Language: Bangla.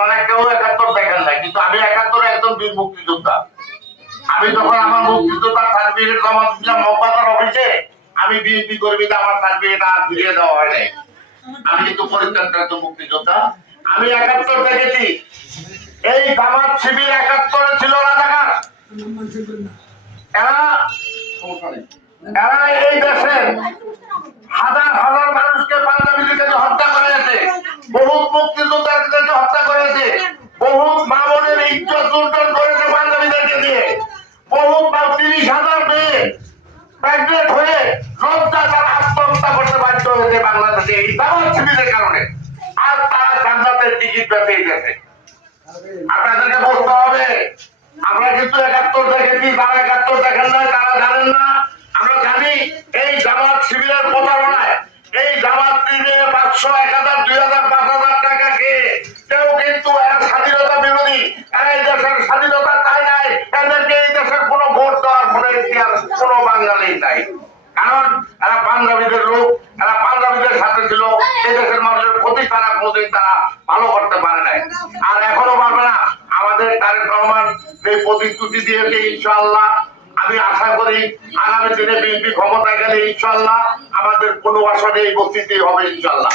আপনারা কেউ ৭১ দেখেন নাই, কিন্তু আমি ৭১ একজন বীর মুক্তিযোদ্ধা। আমি যখন আমার মুক্তিযোদ্ধার সার্টিফিকেট জমা দিয়েছিলাম মগবাজার অফিসে, আমি বিএনপি কর্মীকে আমার সার্টিফিকেট আর ফিরিয়ে দেওয়া হয় নাই। আমি কিন্তু পরিত্যক্ত একজন মুক্তিযোদ্ধা। আমি ৭১ দেখেছি। এই জামাত শিবির ৭১ ছিল রাজাকার। এরা এই দেশের হাজার হাজার মানুষকে পাঞ্জাবিদেরকে হত্যা করেছে, বহুত মুক্তিযোদ্ধাদেরকে হত্যা করেছে, বহুত মা বোনের ইজ্জত লুণ্ঠন করেছে পাঞ্জাবিদেরকে দিয়ে, বহুত ৩০,০০০ মেয়ে প্রেগনেন্ট হয়ে লজ্জা তারা আত্মহত্যা করতে বাধ্য হয়েছে বাংলাদেশে এই জামাত শিবিরের কারণে। আর তারা জান্নাতের টিকিট পেয়ে গেছে। আপনাদেরকে বলতে হবে, আমরা কিন্তু ৭১ দেখেছি, তারা ৭১ দেখেন নাই, তারা জানেন না। আমরা জানি এই জামাত শিবিরের প্রতারণায় এই জামাত শিবিরের ৫০০, ১,০০০, ২,০০০, ৫,০০০ টাকা খেয়ে কেউ কিন্তু এরা স্বাধীনতা বিরোধী, এরা এই দেশের স্বাধীনতা চায় নাই, এদেরকে এই দেশের কোনো ভোট দেওয়ার কোনো ইতিহাস কোনো বাঙালি নাই। কারণ এরা পাঞ্জাবিদের লোক, এরা পাঞ্জাবিদের সাথে ছিল, এই দেশের মানুষের ক্ষতি তারা কোনোদিন তারা ভালো করতে পারে নাই, আর এখনো পারবে না। আমাদের তারেক রহমান এই প্রতিশ্রুতি দিয়েছে, ইনশাআল্লাহ আমি আশা করি আগামী দিনে বিএনপি ক্ষমতায় গেলে ইনশাআল্লাহ আমাদের ১৫ আসনে এই বক্তৃতাই হবে ইনশাআল্লাহ।